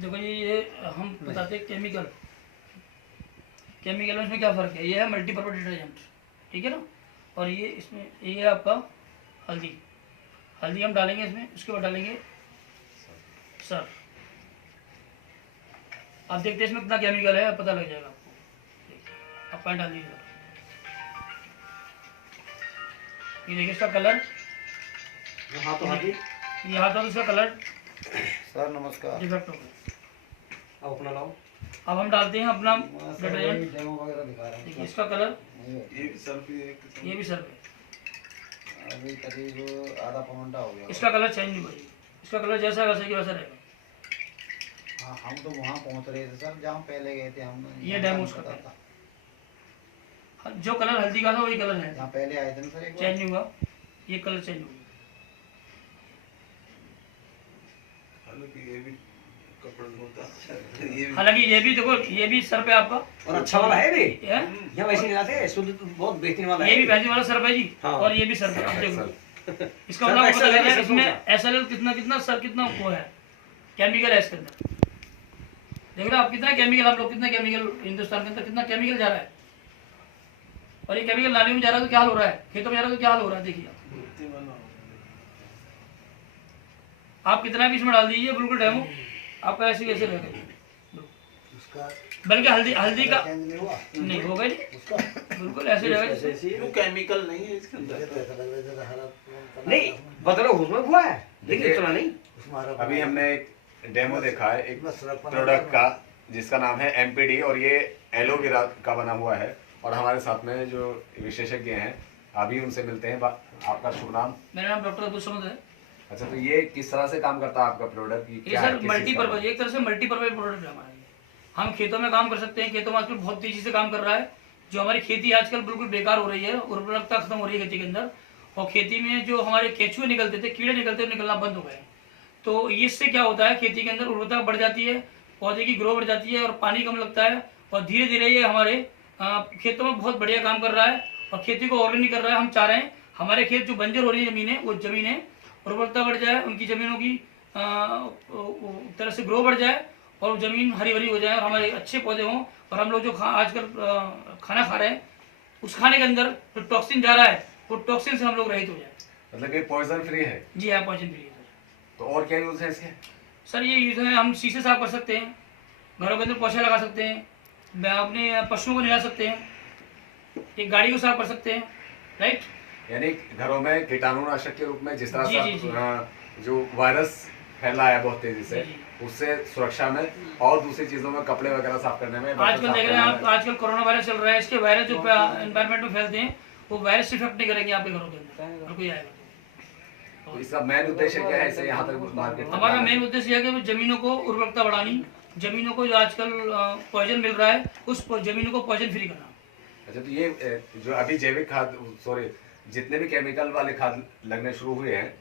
देखो ये हम बताते हैं केमिकल में इसमें क्या फ़र्क है। ये है मल्टीपर्पज़ डिटर्जेंट, ठीक है ना। और ये इसमें ये है आपका हल्दी हम डालेंगे इसमें। उसके बाद डालेंगे सर्फ। आप देखते हैं इसमें कितना केमिकल है, पता लग जाएगा आपको। आप पानी डाल दीजिए। ये देखिए इसका कलर, ये हाथ तो इसका कलर सर नमस्कार। डिफेक्ट हो गया। अब अपना लाओ। अब हम डालते हैं अपना डिटर्जेंट। डेमो वगैरह दिखा रहे देखिए हैं। इसका कलर, ये सर्फ ये भी सर्फ है। अभी करीब आधा पौन हो गया। इसका कलर चेंज नहीं होगा। इसका कलर जैसा है वैसा की वैसा रहेगा। हाँ हम तो वहाँ पहुँच रहे थे सर जहाँ पहले गए थे हम। ये डेमो उसका था। जो कलर हल्दी का था वही कलर है। जहाँ पहले आए थे ना सर, एक चेंज नहीं हुआ, ये कलर चेंज हो गया। हालांकि ये भी देखो, ये भी सर पे आपका और अच्छा वाला है भी। ये यहाँ वैसे नहीं लाते, शुद्ध बहुत बेहतरीन वाला है। भी भैंसी वाला सर पे जी। हाँ। और ये भी सर पे। अब देखो इसका सर मतलब एक्सेल पता लग है, रहा है सर इसमें कौन एसएलएल कितना सर कितना वो है, केमिकल है इसके अंदर। देख रहे हो आप कितना केमिकल, हम लोग कितना केमिकल हिंदुस्तान के अंदर कितना केमिकल जा रहा है। और ये केमिकल नालियों में जा रहा है तो क्या हाल हो रहा है, खेतों में जा रहा है तो क्या हाल हो रहा है। देखिए आप कितना भी इसमें डाल दीजिए, बिल्कुल डेमो आपका ऐसे कैसे रहेगा। बल्कि हल्दी का नहीं होगा जी, बिल्कुल ऐसे रहेगा। केमिकल नहीं है इसके अंदर। नहीं बदलो उसमें हुआ है, लेकिन इतना नहीं। अभी हमने एक डेमो देखा है एक प्रोडक्ट का जिसका नाम है एमपीडी और ये एलोवेरा का बना हुआ है। और हमारे साथ में जो विशेषज्ञ हैं अभी उनसे मिलते हैं। आपका शुभ नाम? मेरा नाम डॉक्टर अब्दुल समद है। अच्छा, तो ये किस तरह से काम करता है आपका प्रोडक्ट? ये सर मल्टीपर्पज, एक तरह से मल्टीपर्पज प्रोडक्ट है हमारा। हम खेतों में काम कर सकते हैं। खेतों में आजकल बहुत तेजी से काम कर रहा है। जो हमारी खेती आजकल बिल्कुल बेकार हो रही है, उर्वरकता खत्म हो रही है खेती के अंदर। और खेती में जो हमारे केंचुए निकलते थे, कीड़े निकलते थे, निकलना बंद हो गए। तो इससे क्या होता है, खेती के अंदर उर्वरकता बढ़ जाती है, पौधे की ग्रो बढ़ जाती है और पानी कम लगता है। और धीरे धीरे ये हमारे खेतों में बहुत बढ़िया काम कर रहा है और खेती को ऑर्गेनिक कर रहा है। हम चाह रहे हैं हमारे खेत जो बंजर हो रही है ज़मीनें, वो ज़मीनें उर्वरकता बढ़ जाए, उनकी ज़मीनों की तरह से ग्रो बढ़ जाए और ज़मीन हरी भरी हो जाए और हमारे अच्छे पौधे हों। और हम लोग जो आजकल खाना खा रहे हैं, उस खाने के अंदर जो टॉक्सिन जा रहा है, वो टॉक्सिन से हम लोग रहित हो जाए। मतलब ये पॉइजन फ्री है? जी हाँ, पॉइजन फ्री है सर। तो और क्या यूज है इसके? सर ये यूज है, हम शीशे साफ कर सकते हैं, घरों के अंदर पोछा लगा सकते हैं, अपने पशुओं को नहला सकते हैं, एक गाड़ी को साफ कर सकते हैं। राइट, यानी घरों में कीटाणुनाशक के रूप में जिस तरह जी, से जो वायरस फैला है बहुत तेजी से, उससे सुरक्षा में और दूसरी चीजों में कपड़े वगैरह साफ करने में। आजकल देख रहे हैं आप, आजकल कोरोना वायरस चल रहा है। इसके वायरस जो एनवायरमेंट में फैलते हैं, वो वायरस इफेक्ट नहीं करेंगे आपके घरों के अंदर और कोई आएगा। तो इसका मेन उद्देश्य क्या है इसे यहाँ तक मार्केट? हमारा मेन उद्देश्य है कि जमीनों को उर्वरकता बढ़ानी, जमीनों को जो आजकल पॉइजन मिल रहा है, उस जमीनों को पॉइजन फ्री करना। अच्छा, तो ये जो अभी जैविक खाद, सॉरी, जितने भी केमिकल वाले खाद लगने शुरू हुए हैं,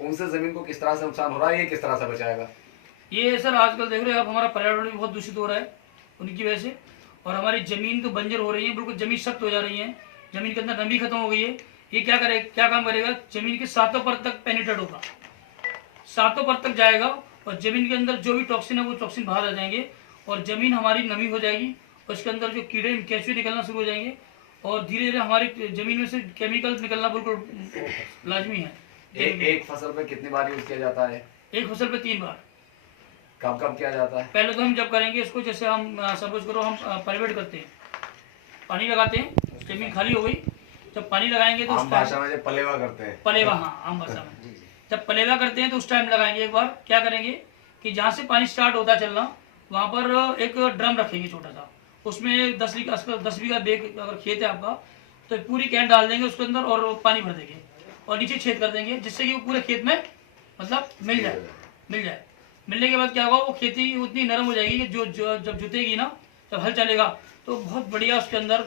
उनसे जमीन को किस तरह से नुकसान हो रहा है, ये किस तरह से बचाएगा? ये सर आजकल देख रहे हैं आप, हमारा पर्यावरण भी बहुत दूषित हो रहा है उनकी वजह से। और हमारी जमीन तो बंजर हो रही है, बिल्कुल जमीन सख्त हो जा रही है, जमीन के अंदर नमी खत्म हो गई है। ये क्या काम करेगा, जमीन के सातों परत तक पेनिट्रेट होगा, सातों परत तक जाएगा और जमीन के अंदर जो भी टॉक्सिन है वो टॉक्सिन बाहर आ जाएंगे और जमीन हमारी नमी हो जाएगी और इसके अंदर जो कीड़े केंचुए निकलना शुरू हो जाएंगे और धीरे धीरे हमारी जमीन में से केमिकल निकलना बिल्कुल लाजमी है। एक फसल पे कितनी बार यूज किया जाता है? एक फसल पे 3 बार। कब कब किया जाता है? पहले तो हम जब करेंगे इसको, जैसे हम सपोज करो हम परिवेट करते हैं, पानी लगाते हैं, जमीन खाली हो गई, जब पानी लगाएंगे तो आम भाषा में पलेवा करते हैं। पलेवा, हाँ आम भाषा में जब पलेवा करते हैं तो उस टाइम लगाएंगे। एक बार क्या करेंगे कि जहाँ से पानी स्टार्ट होता चलना, वहाँ पर एक ड्रम रखेंगे छोटा सा, उसमें 10 बीघा बेग अगर खेत है आपका, तो पूरी कैन डाल देंगे उसके अंदर और पानी भर देंगे और नीचे छेद कर देंगे, जिससे कि वो पूरे खेत में मतलब मिल जाए। मिलने के बाद क्या होगा, वो खेती उतनी नरम हो जाएगी कि जो जब जुतेगी ना, जब हल चलेगा तो बहुत बढ़िया उसके अंदर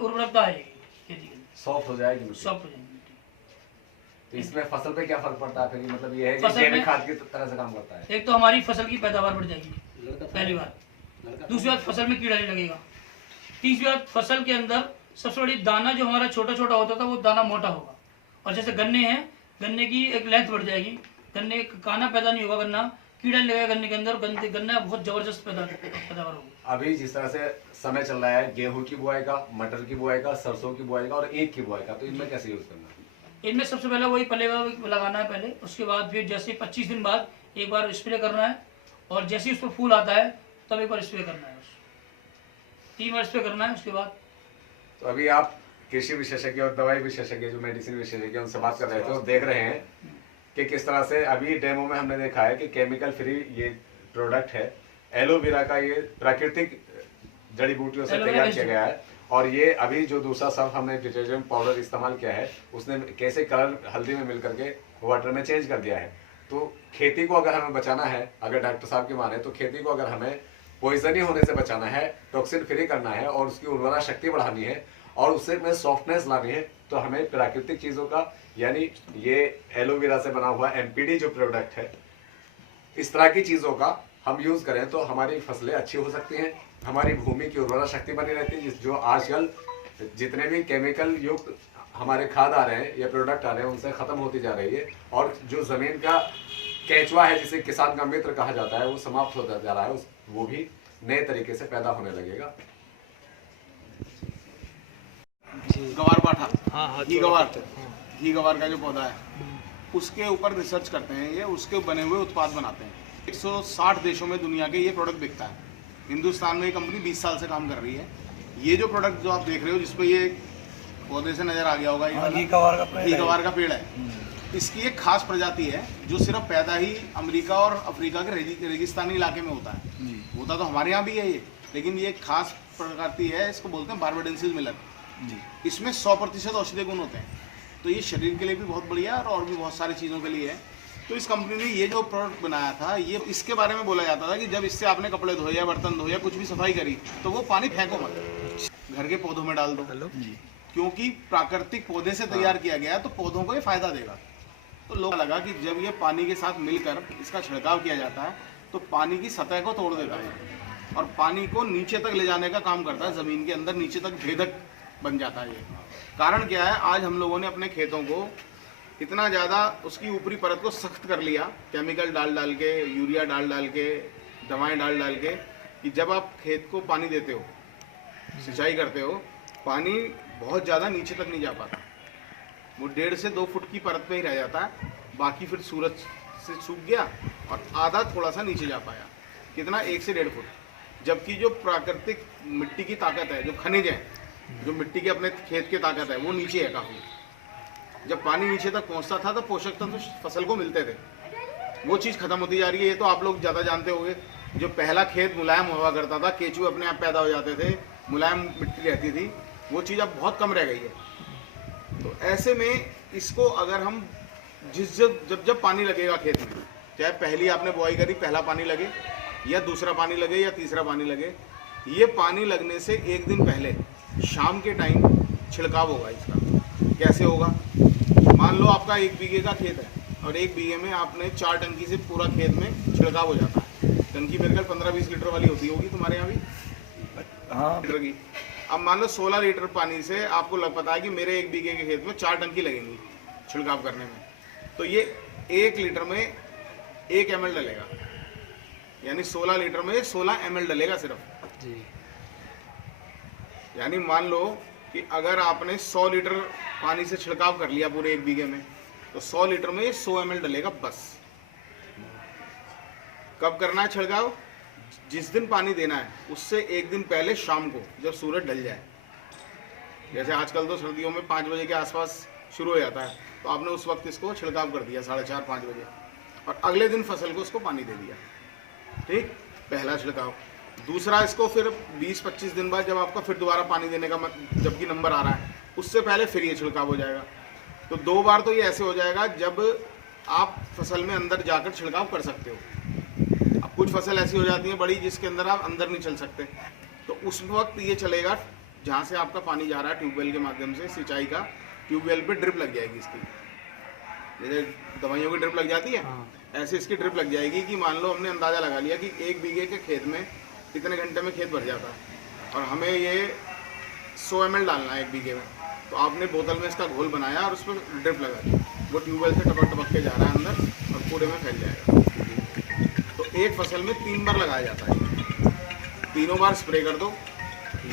उर्वरकता आएगी, खेती के अंदर सॉफ्ट हो जाएगी, सॉफ्ट हो जाएगी। तो इसमें फसल पे क्या फर्क पड़ता है फिर? मतलब ये है कि फसल जैविक में खाद की तरह से काम करता है। एक तो हमारी फसल की पैदावार बढ़ जाएगी पहली बात, दूसरी बात फसल में कीड़ा नहीं लगेगा, तीसरी बात फसल के अंदर सबसे बड़ी दाना जो हमारा छोटा छोटा होता था वो दाना मोटा होगा। और जैसे गन्ने हैं, गन्ने की एक लेंथ बढ़ जाएगी, गन्ने काना पैदा नहीं होगा, गन्ना कीड़ा नहीं लगेगा गन्ने के अंदर, गन्ना बहुत जबरदस्त पैदावार होगी। अभी जिस तरह से समय चल रहा है गेहूं की बुआई का, मटर की बुआई का, सरसों की बुआई का और ईख की बुआई का, तो इनमें कैसे यूज करना है? इनमें सबसे पहले वही पलेगा लगाना है पहले, उसके बाद फिर जैसे 25 दिन बाद एक बार स्प्रे करना है, और जैसे ही उस पर फूल आता है तब एक बार स्प्रे करना है, 3 बार स्प्रे करना है उसके बाद। तो अभी आप कृषि विशेषज्ञ और दवाई विशेषज्ञ जो मेडिसिन विशेषज्ञ उनसे बात कर रहे थे, और देख रहे हैं कि किस तरह से अभी डेमो में हमने देखा है कि केमिकल फ्री ये प्रोडक्ट है, एलोवेरा का, ये प्राकृतिक जड़ी बूटियों से तैयार किया गया है। और ये अभी जो दूसरा सर्फ हमने डिटर्जेंट पाउडर इस्तेमाल किया है, उसने कैसे कलर हल्दी में मिल करके वाटर में चेंज कर दिया है। तो खेती को अगर हमें बचाना है, अगर डॉक्टर साहब की माने तो खेती को अगर हमें पॉइजनी होने से बचाना है, टॉक्सिन फ्री करना है और उसकी उर्वरा शक्ति बढ़ानी है और उससे में सॉफ्टनेस लानी है, तो हमें प्राकृतिक चीज़ों का, यानी ये एलोवेरा से बना हुआ एमपीडी जो प्रोडक्ट है, इस तरह की चीज़ों का हम यूज़ करें तो हमारी फसलें अच्छी हो सकती हैं, हमारी भूमि की उर्वरा शक्ति बनी रहती है। जो आजकल जितने भी केमिकल युक्त हमारे खाद आ रहे हैं या प्रोडक्ट आ रहे हैं, उनसे ख़त्म होती जा रही है, और जो ज़मीन का केंचुआ है, जिसे किसान का मित्र कहा जाता है, वो समाप्त होता जा रहा है, वो भी नए तरीके से पैदा होने लगेगा। गवार पाठा, घी गवार का जो पौधा है, उसके ऊपर रिसर्च करते हैं ये, उसके बने हुए उत्पाद बनाते हैं। 160 देशों में दुनिया के ये प्रोडक्ट बिकता है। हिंदुस्तान में ये कंपनी 20 साल से काम कर रही है। ये जो प्रोडक्ट जो आप देख रहे हो, जिसपे ये पौधे से नजर आ गया होगा, ये घी गवार का पेड़ है। इसकी एक खास प्रजाति है जो सिर्फ पैदा ही अमेरिका और अफ्रीका के रेगिस्तानी इलाके में होता है। होता तो हमारे यहाँ भी है ये, लेकिन ये एक खास प्रजाति है, इसको बोलते हैं बारबाडेंसिस मिलेट। इसमें 100% औषधीय गुण होते हैं, तो ये शरीर के लिए भी बहुत बढ़िया है और भी बहुत सारी चीज़ों के लिए है। तो इस कंपनी ने ये जो प्रोडक्ट बनाया था, ये इसके बारे में बोला जाता था कि जब इससे आपने कपड़े धोए या बर्तन धोए या कुछ भी सफाई करी, तो वो पानी फेंको मत, घर के पौधों में डाल दो, क्योंकि प्राकृतिक पौधे से तैयार किया गया है, तो पौधों को ये फायदा देगा। तो लोगों को लगा कि जब ये पानी के साथ मिलकर इसका छिड़काव किया जाता है, तो पानी की सतह को तोड़ देता है और पानी को नीचे तक ले जाने का काम करता है, ज़मीन के अंदर नीचे तक भेदक बन जाता है। ये कारण क्या है, आज हम लोगों ने अपने खेतों को इतना ज़्यादा उसकी ऊपरी परत को सख्त कर लिया, केमिकल डाल डाल के, यूरिया डाल डाल के, दवाएं डाल डाल के, कि जब आप खेत को पानी देते हो, सिंचाई करते हो, पानी बहुत ज़्यादा नीचे तक नहीं जा पाता। वो 1.5 से 2 फुट की परत पे ही रह जाता है, बाकी फिर सूरज से सूख गया और आधा थोड़ा सा नीचे जा पाया। कितना? 1 से 1.5 फुट। जबकि जो प्राकृतिक मिट्टी की ताकत है, जो खनिज है, जो मिट्टी के अपने खेत की ताकत है, वो नीचे है काफ़ी। जब पानी नीचे तक पहुंचता था तो पोषक तत्व फसल को मिलते थे, वो चीज़ खत्म होती जा रही है। ये तो आप लोग ज़्यादा जानते होंगे, जो पहला खेत मुलायम हुआ करता था, केचुए अपने आप पैदा हो जाते थे, मुलायम मिट्टी रहती थी, वो चीज़ अब बहुत कम रह गई है। तो ऐसे में इसको अगर हम जब पानी लगेगा खेत में, चाहे पहली आपने बुआई करी, पहला पानी लगे या दूसरा पानी लगे या तीसरा पानी लगे, ये पानी लगने से 1 दिन पहले शाम के टाइम छिड़काव होगा इसका। कैसे होगा? मान लो आपका 1 बीघे का खेत है और 1 बीघे में आपने 4 टंकी से पूरा खेत में छिड़काव हो जाता है। टंकी मेरे ख्याल 15-20 लीटर वाली होती होगी तुम्हारे यहाँ भी, हाँ, लीटर की। अब मान लो 16 लीटर पानी से आपको पता है कि मेरे 1 बीघे के खेत में 4 टंकी लगेंगी छिड़काव करने में, तो ये 1 लीटर में 1 ml डलेगा, यानी 16 लीटर में 16 ml डलेगा सिर्फ जी। यानी मान लो कि अगर आपने 100 लीटर पानी से छिड़काव कर लिया पूरे 1 बीघे में, तो 100 लीटर में 100 ml डलेगा बस। कब करना है छिड़काव? जिस दिन पानी देना है उससे 1 दिन पहले शाम को, जब सूरज ढल जाए। जैसे आजकल तो सर्दियों में 5 बजे के आसपास शुरू हो जाता है, तो आपने उस वक्त इसको छिड़काव कर दिया 4:30-5 बजे, और अगले दिन फसल को उसको पानी दे दिया। ठीक, पहला छिड़काव। दूसरा, इसको फिर 20-25 दिन बाद जब आपका फिर दोबारा पानी देने का जबकि नंबर आ रहा है, उससे पहले फिर ये छिड़काव हो जाएगा। तो 2 बार तो ये ऐसे हो जाएगा जब आप फसल में अंदर जाकर छिड़काव कर सकते हो। अब कुछ फसल ऐसी हो जाती है बड़ी, जिसके अंदर आप अंदर नहीं चल सकते, तो उस वक्त ये चलेगा जहाँ से आपका पानी जा रहा है ट्यूबवेल के माध्यम से, सिंचाई का, ट्यूबवेल पे ड्रिप लग जाएगी इसकी। जैसे दवाइयों की ड्रिप लग जाती है, ऐसे इसकी ड्रिप लग जाएगी कि मान लो हमने अंदाज़ा लगा लिया कि 1 बीघे के खेत में कितने घंटे में खेत भर जाता है और हमें ये 100 ml डालना है 1 बीघे में, तो आपने बोतल में इसका घोल बनाया और उस पर ड्रिप लगा दी, वो ट्यूबवेल से टपक टपक के जा रहा है अंदर और पूरे में फैल जाएगा। एक फसल में 3 बार लगाया जाता है। तीनों बार स्प्रे कर दो,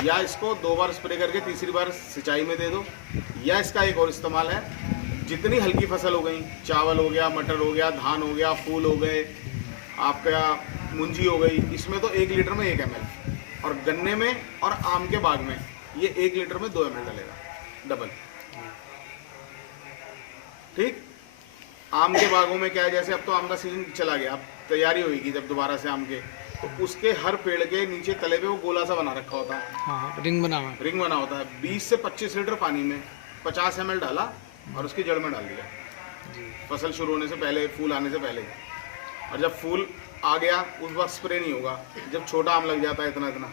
या इसको 2 बार स्प्रे करके तीसरी बार सिंचाई में दे दो, या इसका एक और इस्तेमाल है, जितनी हल्की फसल हो गई, चावल हो गया, मटर हो गया, धान हो गया, फूल हो गए, आपका मुंजी हो गई, इसमें तो 1 लीटर में 1 ml, और गन्ने में और आम के बाग में ये 1 लीटर में 2 ml डलेगा डबल। ठीक। आम के बागों में क्या है, जैसे अब तो आम का सीजन चला गया, अब तैयारी होगी जब दोबारा से आम के, तो उसके हर पेड़ के नीचे तले पे वो गोला सा बना रखा होता है, हाँ, रिंग बना हुआ है। रिंग बना होता है। 20 से 25 लीटर पानी में 50 ml डाला और उसकी जड़ में डाल दिया, फसल शुरू होने से पहले, फूल आने से पहले। और जब फूल आ गया उस वक्त स्प्रे नहीं होगा, जब छोटा आम लग जाता है इतना इतना,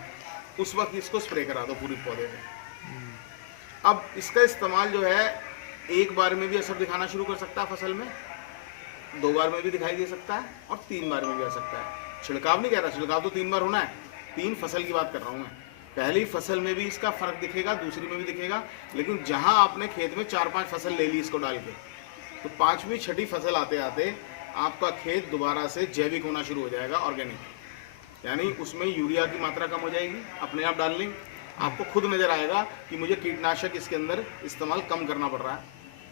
उस वक्त इसको स्प्रे करा दो पूरी पौधे पे। अब इसका इस्तेमाल जो है एक बार में भी असर दिखाना शुरू कर सकता है फसल में, 2 बार में भी दिखाई दे सकता है, और 3 बार में भी आ सकता है। छिड़काव नहीं कह रहा, छिड़काव तो 3 बार होना है, 3 फसल की बात कर रहा हूँ मैं। पहली फसल में भी इसका फर्क दिखेगा, दूसरी में भी दिखेगा, लेकिन जहाँ आपने खेत में 4-5 फसल ले ली इसको डाल के, तो 5वीं 6ठी फसल आते आते आपका खेत दोबारा से जैविक होना शुरू हो जाएगा, ऑर्गेनिक। यानी उसमें यूरिया की मात्रा कम हो जाएगी, अपने आप डालने आपको खुद नज़र आएगा कि मुझे कीटनाशक इसके अंदर इस्तेमाल कम करना पड़ रहा है,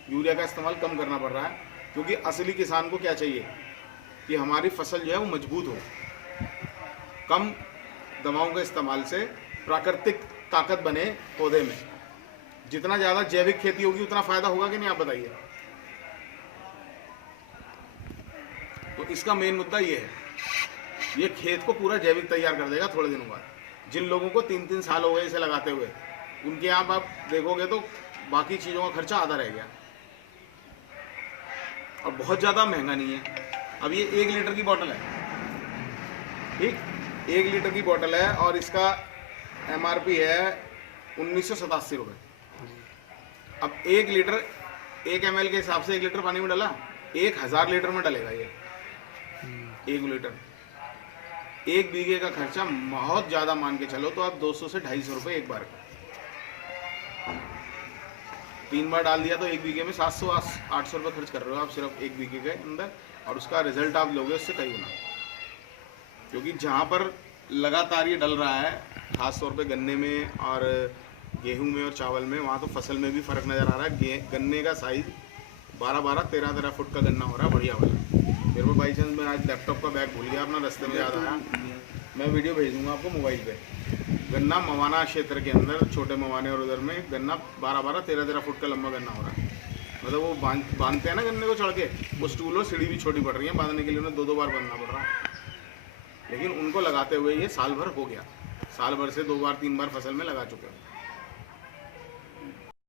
यूरिया का इस्तेमाल कम करना पड़ रहा है। क्योंकि असली किसान को क्या चाहिए कि हमारी फसल जो है वो मजबूत हो, कम दवाओं के इस्तेमाल से प्राकृतिक ताकत बने पौधे में। जितना ज़्यादा जैविक खेती होगी उतना फ़ायदा होगा कि नहीं, आप बताइए। तो इसका मेन मुद्दा ये है, ये खेत को पूरा जैविक तैयार कर देगा थोड़े दिनों बाद। जिन लोगों को 3-3 साल हो गए इसे लगाते हुए, उनके यहाँ आप देखोगे तो बाकी चीज़ों का खर्चा आधा रह गया, और बहुत ज़्यादा महंगा नहीं है। अब ये 1 लीटर की बोतल है, ठीक, 1 लीटर की बोतल है, और इसका MRP है 1987 रुपये। अब 1 लीटर 1 ml के हिसाब से 1 लीटर पानी में डाला, 1000 लीटर में डलेगा ये 1 लीटर। 1 बीघे का खर्चा बहुत ज़्यादा मान के चलो तो आप 200 से 250 रुपये एक बार का, 3 बार डाल दिया तो 1 बीघे में 700-800 रुपये खर्च कर रहे हो आप सिर्फ 1 बीघे के अंदर, और उसका रिजल्ट आप लोगे उससे कई गुना। क्योंकि जहाँ पर लगातार ये डल रहा है, खास तौर पे गन्ने में और गेहूं में और चावल में, वहाँ तो फसल में भी फ़र्क नज़र आ रहा है। गन्ने का साइज़ 12-12, 13-13 फुट का गन्ना हो रहा है, बढ़िया वाला। मेरे को बाई चांस मैं आज लैपटॉप का बैग भूल गया अपना, रास्ते में याद आया, मैं वीडियो भेज दूँगा आपको मोबाइल पे। गन्ना मवाना क्षेत्र के अंदर, छोटे मवाने और उधर में गन्ना 12-12, 13-13 फुट का लंबा गन्ना हो रहा है। मतलब वो बांधते हैं ना गन्ने को चढ़ के, वो स्टूल और सीढ़ी भी छोटी पड़ रही है बांधने के लिए, उन्हें 2-2 बार बांधना पड़ रहा है। लेकिन उनको लगाते हुए ये साल भर हो गया, साल भर से 2 बार 3 बार फसल में लगा चुके हैं।